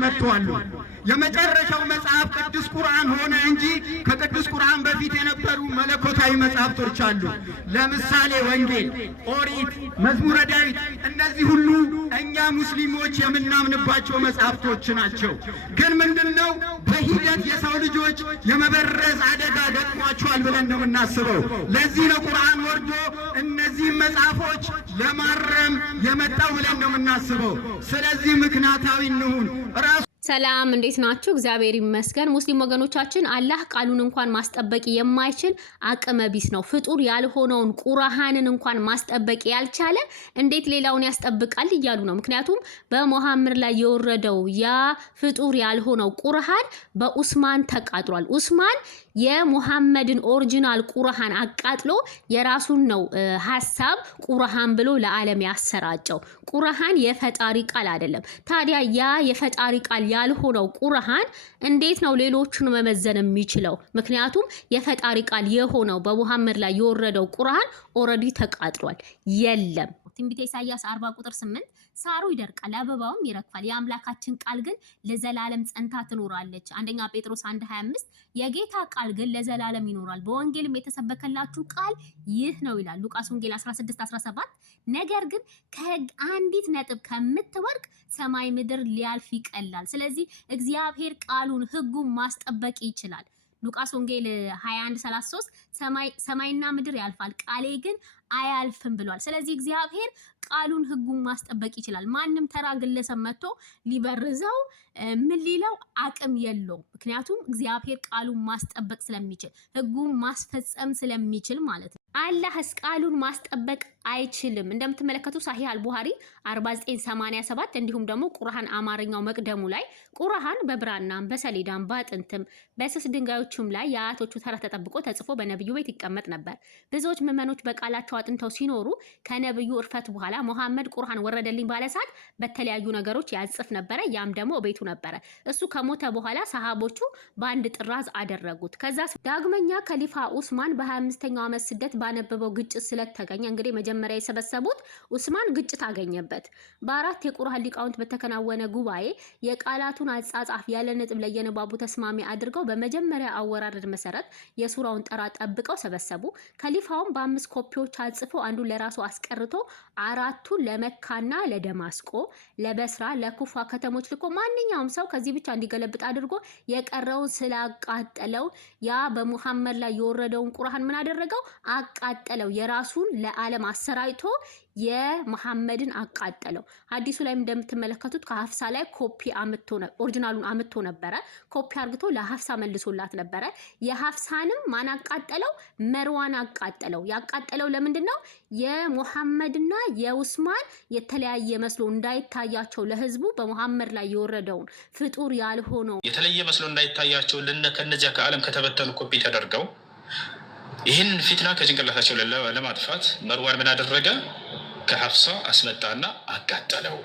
የመጥቷሉ። የመጨረሻው መጽሐፍ ቅዱስ ቁርአን ሆነ እንጂ ከቅዱስ ቁርአን በፊት የነበሩ መለኮታዊ መጽሐፍቶች አሉ። ለምሳሌ ወንጌል፣ ኦሪት፣ መዝሙረ ዳዊት እነዚህ ሁሉ እኛ ሙስሊሞች የምናምንባቸው መጽሐፍቶች ናቸው። ግን ምንድነው በሂደት የሰው ልጆች የመበረዝ አደጋ ገጥሟቸዋል ብለን ነው የምናስበው። ለዚህ ነው ቁርአን ወርዶ እነዚህ መጽሐፎች ለማረም የመጣው ብለን ነው የምናስበው። ስለዚህ ምክንያታዊ እንሁን። ሰላም እንዴት ናችሁ? እግዚአብሔር ይመስገን። ሙስሊም ወገኖቻችን አላህ ቃሉን እንኳን ማስጠበቅ የማይችል አቅመ ቢስ ነው። ፍጡር ያልሆነውን ቁርአንን እንኳን ማስጠበቅ ያልቻለ እንዴት ሌላውን ያስጠብቃል እያሉ ነው። ምክንያቱም በሙሐመድ ላይ የወረደው ያ ፍጡር ያልሆነው ቁርአን በኡስማን ተቃጥሏል። ኡስማን የሙሐመድን ኦሪጂናል ቁርአን አቃጥሎ የራሱን ነው ሐሳብ ቁርአን ብሎ ለዓለም ያሰራጨው። ቁርአን የፈጣሪ ቃል አይደለም። ታዲያ ያ የፈጣሪ ቃል ያልሆነው ቁርአን እንዴት ነው ሌሎቹን መመዘን የሚችለው? ምክንያቱም የፈጣሪ ቃል የሆነው በሙሐመድ ላይ የወረደው ቁርአን ኦሬዲ ተቃጥሏል። የለም ትንቢተ ኢሳይያስ 40 ቁጥር 8 ሳሩ ይደርቃል አበባውም ይረግፋል የአምላካችን ቃል ግን ለዘላለም ጸንታ ትኖራለች። አንደኛ ጴጥሮስ 1:25 የጌታ ቃል ግን ለዘላለም ይኖራል በወንጌልም የተሰበከላችሁ ቃል ይህ ነው ይላል። ሉቃስ ወንጌል 16:17 ነገር ግን ከሕግ አንዲት ነጥብ ከምትወርቅ ሰማይ ምድር ሊያልፍ ይቀላል። ስለዚህ እግዚአብሔር ቃሉን ሕጉን ማስጠበቅ ይችላል። ሉቃስ ወንጌል 21:33 ሰማይና ምድር ያልፋል ቃሌ ግን አያልፍም ብሏል። ስለዚህ እግዚአብሔር ቃሉን ሕጉን ማስጠበቅ ይችላል። ማንም ተራ ግለሰብ መጥቶ ሊበርዘው ምን ሊለው አቅም የለውም። ምክንያቱም እግዚአብሔር ቃሉን ማስጠበቅ ስለሚችል ሕጉን ማስፈጸም ስለሚችል ማለት ነው። አላህስ ቃሉን ማስጠበቅ አይችልም? እንደምትመለከቱ ሳሂህ አልቡኻሪ 4987 እንዲሁም ደግሞ ቁርአን አማርኛው መቅደሙ ላይ ቁርአን በብራናም በሰሌዳም በአጥንትም በስስ ድንጋዮችም ላይ የአያቶቹ ተራ ተጠብቆ ተጽፎ በነብዩ ቤት ይቀመጥ ነበር። ብዙዎች ምዕመኖች በቃላቸው አጥንተው ሲኖሩ ከነብዩ እርፈት በኋላ ሙሐመድ ቁርአን ወረደልኝ ባለ ሰዓት በተለያዩ ነገሮች ያጽፍ ነበረ። ያም ደግሞ ቤቱ ነበረ። እሱ ከሞተ በኋላ ሰሃቦቹ በአንድ ጥራዝ አደረጉት። ከዛ ዳግመኛ ከሊፋ ኡስማን በ25ኛው ዓመት ስደት ባነበበው ግጭት ስለተገኘ እንግዲህ መጀመሪያ የሰበሰቡት ኡስማን ግጭት አገኘበት። በአራት የቁርአን ሊቃውንት በተከናወነ ጉባኤ የቃላቱን አጻጻፍ ያለ ነጥብ ለየነባቡ ተስማሚ አድርገው በመጀመሪያ አወራረድ መሰረት የሱራውን ጠራ ጠብቀው ሰበሰቡ። ከሊፋውም በ5 ኮፒዎች አጽፎ አንዱን ለራሱ አስቀርቶ አራቱን ለመካና ለደማስቆ ለበስራ ለኩፋ ከተሞች ልኮ ማንኛውም ሰው ከዚህ ብቻ እንዲገለብጥ አድርጎ የቀረውን ስላቃጠለው ያ በሙሐመድ ላይ የወረደውን ቁርአን ምን አደረገው? አቃጠለው። የራሱን ለዓለም አሰራይቶ የሙሐመድን አቃጠለው። ሐዲሱ ላይ እንደምትመለከቱት ከሐፍሳ ላይ ኮፒ ኦሪጂናሉን አምጥቶ ነበረ። ኮፒ አርግቶ ለሐፍሳ መልሶላት ነበረ። የሐፍሳንም ማን አቃጠለው? መርዋን አቃጠለው። ያቃጠለው ለምንድነው? የሙሐመድና የኡስማን የተለያየ መስሎ እንዳይታያቸው ለህዝቡ በሙሐመድ ላይ የወረደውን ፍጡር ያልሆነው የተለየ መስሎ እንዳይታያቸው ከነዚያ ከዓለም ከተበተኑ ኮፒ ተደርገው ይህን ፊትና ከጭንቅላታቸው ለማጥፋት መርዋን ምን አደረገ? ከሐፍሳ አስመጣና አቃጠለው።